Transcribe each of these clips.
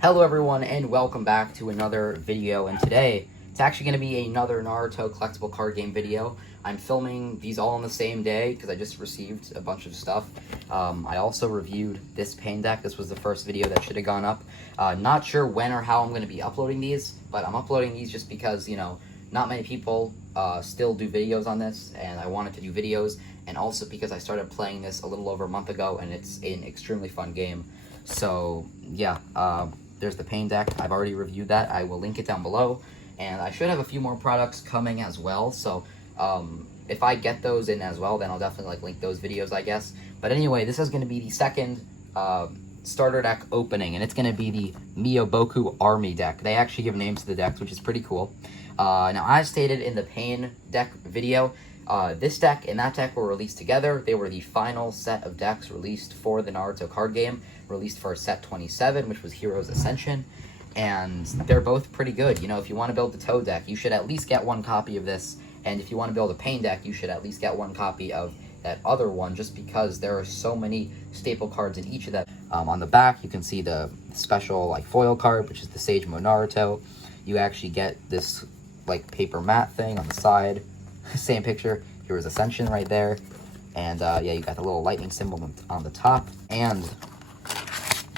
Hello everyone and welcome back to another video, and today it's actually going to be another Naruto collectible card game video. I'm filming these all on the same day because I just received a bunch of stuff. I also reviewed this pain deck. This was the first video that should have gone up. Not sure when or how I'm going to be uploading these, but I'm uploading these just because, you know, not many people still do videos on this, and I wanted to do videos, and also because I started playing this a little over a month ago and it's an extremely fun game. So yeah, there's the pain deck. I've already reviewed that. I will link it down below, and I should have a few more products coming as well. So if I get those in as well, then I'll definitely link those videos, I guess. But anyway, this is going to be the second starter deck opening, and it's going to be the Myoboku Army deck. They actually give names to the decks, which is pretty cool. Now, as stated in the pain deck video, this deck and that deck were released together. They were the final set of decks released for the Naruto card game, released for set 27, which was Heroes Ascension, and they're both pretty good. You know, if you want to build the Toe deck, you should at least get one copy of this, and if you want to build a Pain deck, you should at least get one copy of that other one, just because there are so many staple cards in each of them. On the back, you can see the special foil card, which is the Sage Mode Naruto. You actually get this paper mat thing on the side. Same picture. Here's Ascension right there. And yeah, you got the little lightning symbol on the top. And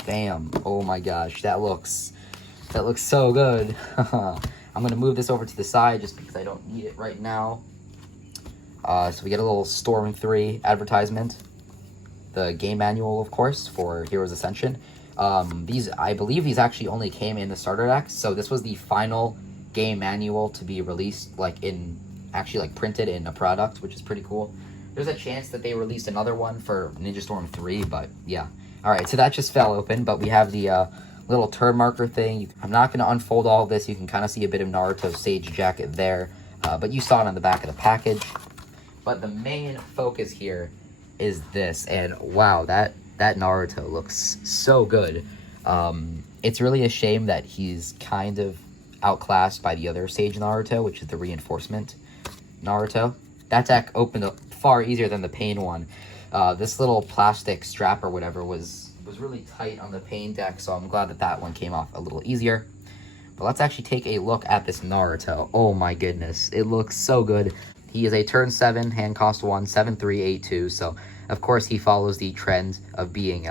bam, oh my gosh, that looks so good. I'm gonna move this over to the side just because I don't need it right now. So we get a little Storm 3 advertisement. The game manual, of course, for Heroes Ascension. I believe these actually only came in the starter decks, so this was the final game manual to be released printed in a product, which is pretty cool. There's a chance that they released another one for Ninja Storm 3, but yeah. Alright, so that just fell open, but we have the little turn marker thing. I'm not going to unfold all of this. You can kind of see a bit of Naruto's Sage jacket there, but you saw it on the back of the package. But the main focus here is this, and wow, that Naruto looks so good. It's really a shame that he's kind of outclassed by the other Sage Naruto, which is the Reinforcement Naruto. That deck opened up far easier than the Pain one. This little plastic strap or whatever was really tight on the Pain deck, so I'm glad that that one came off a little easier. But let's actually take a look at this Naruto. Oh my goodness, it looks so good. He is a turn 7, hand cost 1, 7-3-8-2, so of course he follows the trend of being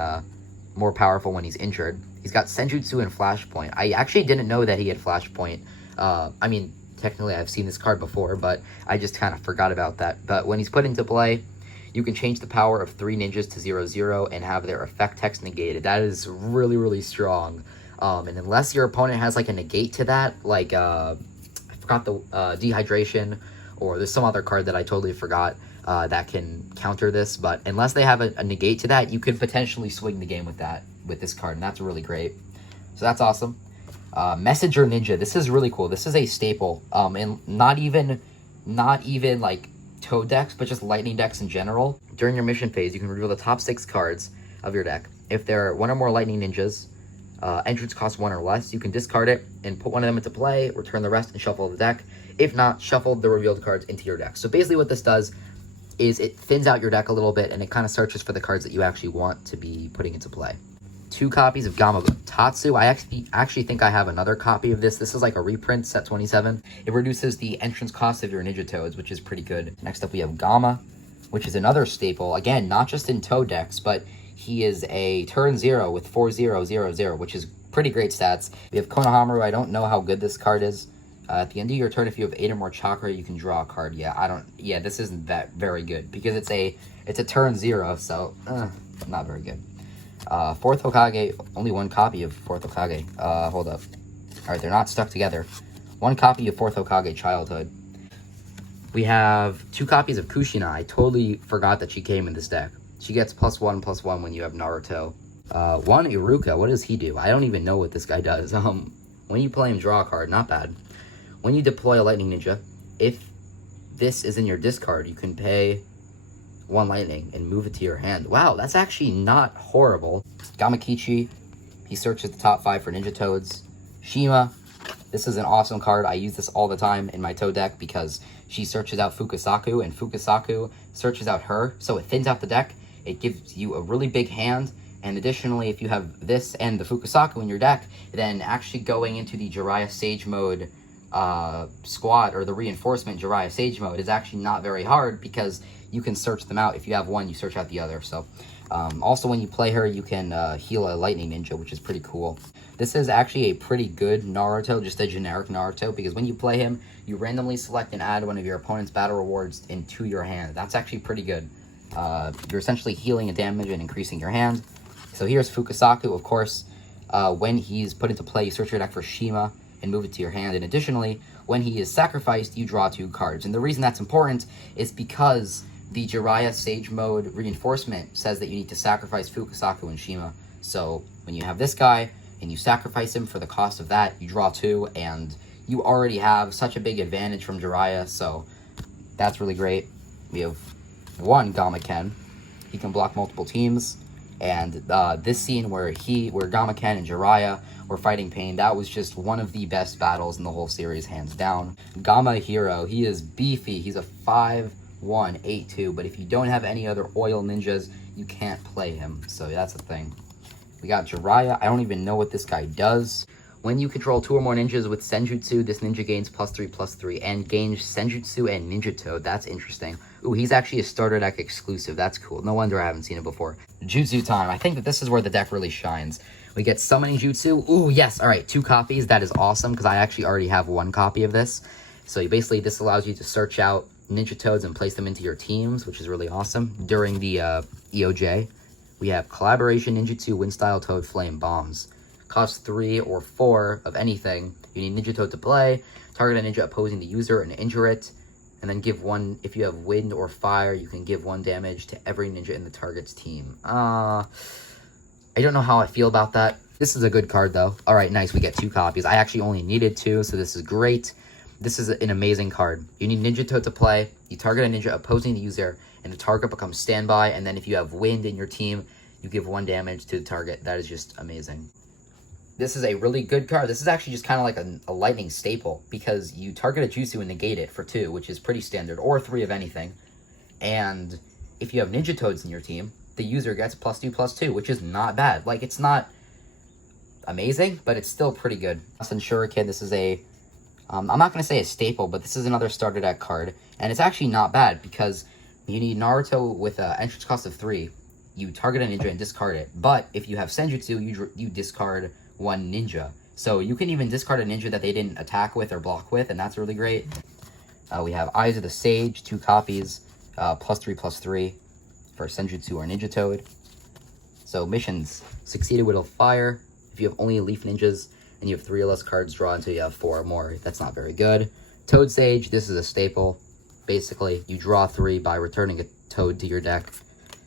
more powerful when he's injured. He's got Senjutsu and Flashpoint. I actually didn't know that he had Flashpoint. I mean, technically I've seen this card before, but I just kind of forgot about that. But when he's put into play, you can change the power of 3 ninjas to 0-0 and have their effect text negated. That is really, really strong. And unless your opponent has a negate to that, I forgot the Dehydration, or there's some other card that I totally forgot that can counter this, but unless they have a negate to that, you could potentially swing the game with this card, and that's really great. So that's awesome. Messenger Ninja, this is really cool. This is a staple, and not even Toad decks, but just Lightning decks in general. During your mission phase, you can reveal the top 6 cards of your deck. If there are 1 or more Lightning Ninjas, entrance costs 1 or less, you can discard it and put one of them into play, return the rest, and shuffle the deck. If not, shuffle the revealed cards into your deck. So basically what this does is it thins out your deck a little bit, and it kind of searches for the cards that you actually want to be putting into play. 2 copies of Gamma Tatsu. I actually think I have another copy of this. This is a reprint, set 27. It reduces the entrance cost of your Ninja Toads, which is pretty good. Next up, we have Gamma, which is another staple. Again, not just in Toad decks, but he is a turn 0 with 4-0-0-0, which is pretty great stats. We have Konohamaru. I don't know how good this card is. At the end of your turn, if you have 8 or more chakra, you can draw a card. Yeah, this isn't that very good because it's a turn 0, so not very good. 4th Hokage, only 1 copy of 4th Hokage. Hold up. Alright, they're not stuck together. 1 copy of 4th Hokage Childhood. We have 2 copies of Kushina. I totally forgot that she came in this deck. She gets +1/+1 when you have Naruto. 1 Iruka, what does he do? I don't even know what this guy does. When you play him, draw a card, not bad. When you deploy a Lightning Ninja, if this is in your discard, you can pay 1 lightning and move it to your hand. Wow, that's actually not horrible. Gamakichi, he searches the top 5 for Ninja Toads. Shima, this is an awesome card. I use this all the time in my Toad deck because she searches out Fukusaku, and Fukusaku searches out her, so it thins out the deck. It gives you a really big hand, And additionally, if you have this and the Fukusaku in your deck, then actually going into the Jiraiya Sage mode squad, or the reinforcement Jiraiya Sage mode, is actually not very hard because you can search them out. If you have one, you search out the other. So also when you play her, you can heal a lightning ninja, which is pretty cool. This is actually a pretty good Naruto, just a generic Naruto, because when you play him, you randomly select and add one of your opponent's battle rewards into your hand. That's actually pretty good. You're essentially healing a damage and increasing your hand. So here's Fukusaku. Of course, when he's put into play, you search your deck for Shima and move it to your hand. And additionally, when he is sacrificed, you draw 2 cards. And the reason that's important is because the Jiraiya Sage mode reinforcement says that you need to sacrifice Fukusaku and Shima. So when you have this guy and you sacrifice him for the cost of that, you draw 2, and you already have such a big advantage from Jiraiya, so that's really great. We have 1 Gamaken. He can block multiple teams. And this scene where Gamaken and Jiraiya were fighting Pain, that was just one of the best battles in the whole series, hands down. Gama Hero, he is beefy. He's a 5'1", 8'2", but if you don't have any other oil ninjas, you can't play him. So that's the thing. We got Jiraiya. I don't even know what this guy does. When you control 2 or more ninjas with Senjutsu, this ninja gains +3/+3 and gains Senjutsu and Ninja Toad. That's interesting. Ooh, he's actually a starter deck exclusive. That's cool. No wonder I haven't seen it before. Jutsu time. I think that this is where the deck really shines. We get Summoning Jutsu. Ooh, yes. All right, 2 copies. That is awesome because I actually already have 1 copy of this. So basically, this allows you to search out Ninja Toads and place them into your teams, which is really awesome. During the EOJ, we have Collaboration Ninjutsu Wind Style Toad Flame Bombs. Cost 3 or 4 of anything. You need Ninja Toad to play. Target a ninja opposing the user and injure it. And then give 1, if you have wind or fire, you can give 1 damage to every ninja in the target's team. I don't know how I feel about that. This is a good card, though. All right, nice. We get 2 copies. I actually only needed 2, so this is great. This is an amazing card. You need Ninja Toad to play. You target a ninja opposing the user, and the target becomes standby. And then if you have wind in your team, you give 1 damage to the target. That is just amazing. This is a really good card. This is actually just kind of like a lightning staple because you target a jutsu and negate it for 2, which is pretty standard, or 3 of anything. And if you have Ninja Toads in your team, the user gets +2/+2, which is not bad. Like, it's not amazing, but it's still pretty good. Ascension Shuriken, this is a, I'm not going to say a staple, but this is another starter deck card. And it's actually not bad because you need Naruto with an entrance cost of 3. You target a ninja and discard it. But if you have Senjutsu, you discard 1 ninja. So you can even discard a ninja that they didn't attack with or block with, and that's really great. We have Eyes of the Sage, 2 copies, +3/+3 for Senjutsu or Ninja Toad. So missions: succeeded with a fire. If you have only Leaf Ninjas and you have 3 or less cards, draw until you have 4 or more. That's not very good. Toad Sage, this is a staple. Basically, you draw 3 by returning a Toad to your deck.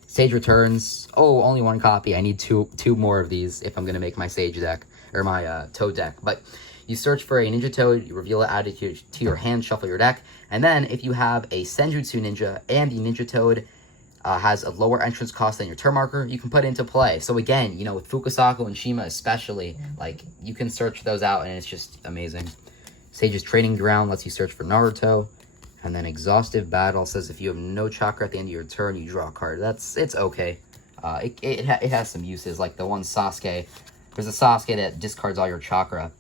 Sage Returns. Oh, only 1 copy. I need two more of these if I'm going to make my Sage deck, or my Toad deck. But you search for a Ninja Toad, you reveal it, add it to your hand, shuffle your deck. And then if you have a Senjutsu Ninja and the Ninja Toad has a lower entrance cost than your turn marker, you can put it into play. So again, you know, with Fukusaku and Shima especially, like, you can search those out and it's just amazing. Sage's Training Ground lets you search for Naruto. And then Exhaustive Battle says if you have no chakra at the end of your turn, you draw a card. It's okay. It has some uses, like the one Sasuke. There's a Sasuke that discards all your chakra,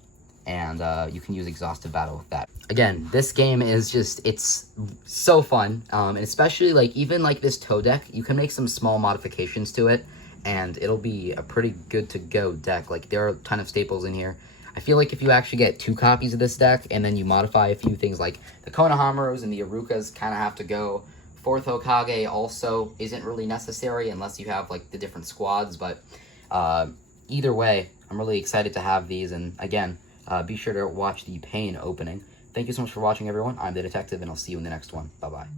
and you can use Exhaustive Battle with that. Again, this game is just, it's so fun. And especially, like, even like this Toad deck, you can make some small modifications to it, and it'll be a pretty good to go deck. Like, there are a ton of staples in here. I feel like if you actually get 2 copies of this deck and then you modify a few things like the Konohamaros and the Irukas kind of have to go. 4th Hokage also isn't really necessary unless you have like the different squads, but either way, I'm really excited to have these. And again, be sure to watch the Pain opening. Thank you so much for watching, everyone. I'm the Detective, and I'll see you in the next one. Bye-bye.